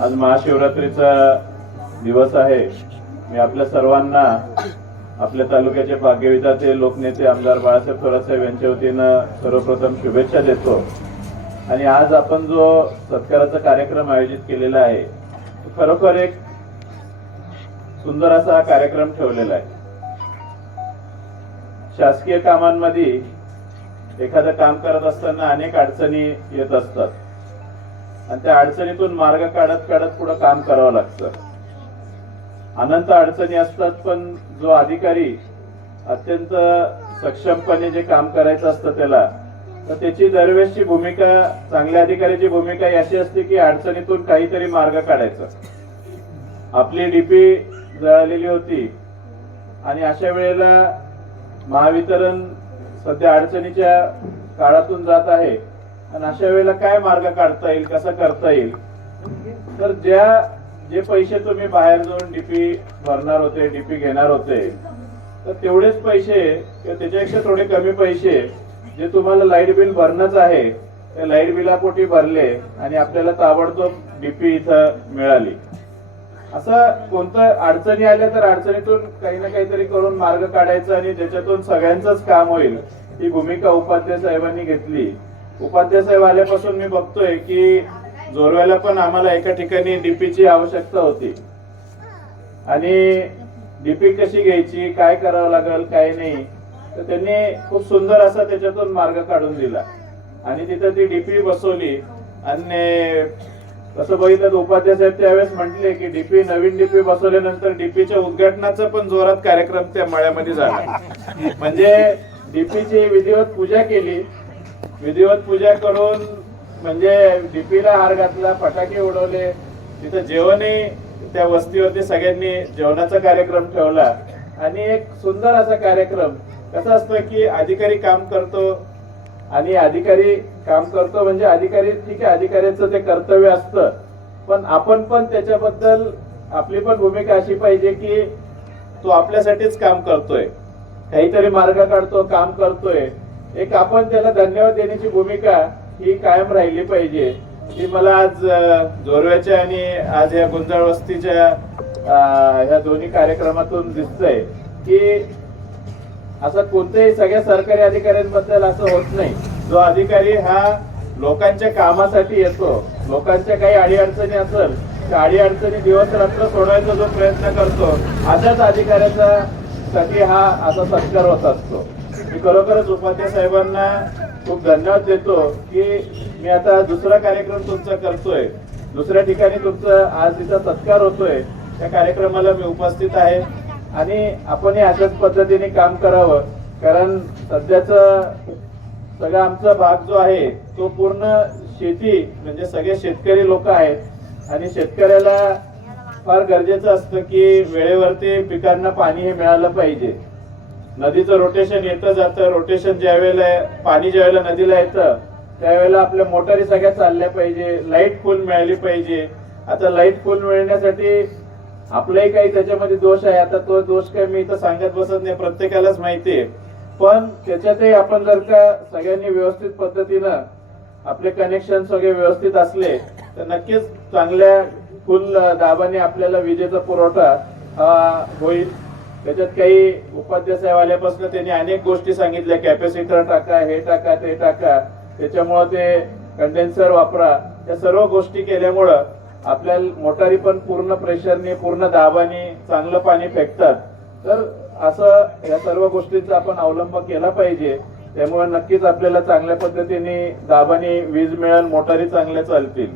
आज महाशिवरात्रीचा दिवस आहे। मी आपल्या सर्वांना आपल्या तालुक्याचे भाग्यविधाते लोकनेते आमदार बाळासाहेब थोरातसाहेब यांच्या वतीनं सर्वप्रथम शुभेच्छा देतो। आणि आज आपण जो सत्काराचा कार्यक्रम आयोजित केलेला आहे तो खरोखर एक सुंदर असा कार्यक्रम ठेवलेला आहे। शासकीय कामांमध्ये एखादं काम करत असताना अनेक अडचणी येत असतात आणि त्या अडचणीतून मार्ग काढत काढत पुढे काम करावं लागतं। अनंत अडचणी असतात, पण जो अधिकारी अत्यंत सक्षमपणे जे काम करायचं असतं त्याला, तर त्याची दरवेळची भूमिका, चांगल्या अधिकाऱ्याची भूमिका अशी असते की अडचणीतून काहीतरी मार्ग काढायचा। आपली डीपी जळालेली होती आणि अशा वेळेला महावितरण सध्या अडचणीच्या काळातून जात आहे आणि अशा वेळेला काय मार्ग काढता येईल, कसं करता येईल, तर जे पैसे तुम्ही बाहेर जाऊन डीपी भरणार होते, डीपी घेणार होते, तर तेवढेच पैसे किंवा त्याच्यापेक्षा थोडे कमी पैसे जे तुम्हाला लाईट बिल भरणंच आहे ते लाईट बिलापोटी भरले आणि आपल्याला ताबडतोब डीपी इथं मिळाली। असं कोणतं अडचणी आल्या तर अडचणीतून काही ना काहीतरी करून मार्ग काढायचा आणि ज्याच्यातून सगळ्यांचंच काम होईल ही भूमिका उपाध्याय साहेबांनी घेतली। उपाध्याय साहेब आल्यापासून मी बघतोय की जोरव्याला पण आम्हाला एका ठिकाणी डीपीची आवश्यकता होती आणि डीपी कशी घ्यायची, काय करावं लागेल, काय नाही, तर त्यांनी खूप सुंदर असा त्याच्यातून मार्ग काढून दिला आणि तिथं ती डीपी बसवली। आणि तसं बघितलं तर उपाध्याय साहेब त्यावेळेस म्हटले की डीपी, नवीन डीपी बसवल्यानंतर डीपीच्या उद्घाटनाचा पण जोरात कार्यक्रम त्या मळ्यामध्ये झाला। म्हणजे डीपीची विधिवत पूजा केली, विधिवत पूजा करून म्हणजे डीपीला हार घातला, फटाके उडवले, तिथं जेवणही त्या वस्तीवरती सगळ्यांनी जेवणाचा कार्यक्रम ठेवला आणि एक सुंदर असा कार्यक्रम। कसं असतं की अधिकारी काम करतो आणि अधिकारी काम करतो म्हणजे अधिकारी ठीक आहे, अधिकाऱ्याचं ते कर्तव्य असतं, पण आपण पण त्याच्याबद्दल आपली पण भूमिका अशी पाहिजे की तो आपल्यासाठीच काम करतोय, काहीतरी मार्ग काढतो, काम करतोय, एक आपण त्याला धन्यवाद देण्याची भूमिका ही कायम राहिली पाहिजे। ही मला आज जोरव्याच्या आणि आज या गुंजाळ वस्तीच्या ह्या दोन्ही कार्यक्रमातून दिसतंय की असं कोणत्याही सगळ्या सरकारी अधिकाऱ्यांबद्दल असं होत नाही। जो अधिकारी हा लोकांच्या कामासाठी येतो, लोकांच्या काही अडीअडचणी असेल त्या अडीअडचणी दिवस रात्र सोडवायचा जो प्रयत्न करतो, अशाच अधिकाऱ्याचा साठी हा असा सत्कार होत असतो। मी खरोखरच उपाध्याय साहेबांना खूप धन्यवाद देतो की मी आता दुसरा कार्यक्रम तुमचा करतोय, दुसऱ्या ठिकाणी तुमचा आज तिचा सत्कार होतोय, त्या कार्यक्रमाला मी उपस्थित आहे आणि आपण अशाच पद्धतीने काम करावं। कारण सध्याच सगळा आमचा भाग जो आहे तो पूर्ण शेती, म्हणजे सगळे शेतकरी लोक आहेत आणि शेतकऱ्याला फार गरजेचं असतं की वेळेवरती पिकांना पाणी हे मिळालं पाहिजे। नदीचं रोटेशन येतं जातं, रोटेशन ज्यावेळेला पाणी ज्यावेळेला नदीला येतं त्यावेळेला आपल्या मोटारी सगळ्या चालल्या पाहिजे, लाईट फुल मिळाली पाहिजे। आता लाईट फुल मिळण्यासाठी आपलाही काही त्याच्यामध्ये दोष आहे, आता तो दोष काही मी इथं सांगत बसत नाही, प्रत्येकालाच माहिती आहे, पण त्याच्यातही आपण जर का सगळ्यांनी व्यवस्थित पद्धतीनं आपले कनेक्शन सगळे व्यवस्थित असले तर नक्कीच चांगल्या फुल दाबाने आपल्याला विजेचा पुरवठा होईल। त्याच्यात काही उपाध्याय साहेब आल्यापासून त्यांनी अनेक गोष्टी सांगितल्या, कॅपॅसिटर टाका, हे टाका, ते टाका, त्याच्यामुळं ते कंडेन्सर वापरा, त्या सर्व गोष्टी केल्यामुळं आपल्या मोटारी पण पूर्ण प्रेशरने, पूर्ण दाबाने चांगलं पाणी फेकतात। तर असं या सर्व गोष्टींचा आपण अवलंब केला पाहिजे, त्यामुळे नक्कीच आपल्याला चांगल्या पद्धतीने दाबाने वीज मिळेल, मोटारी चांगल्या चालतील।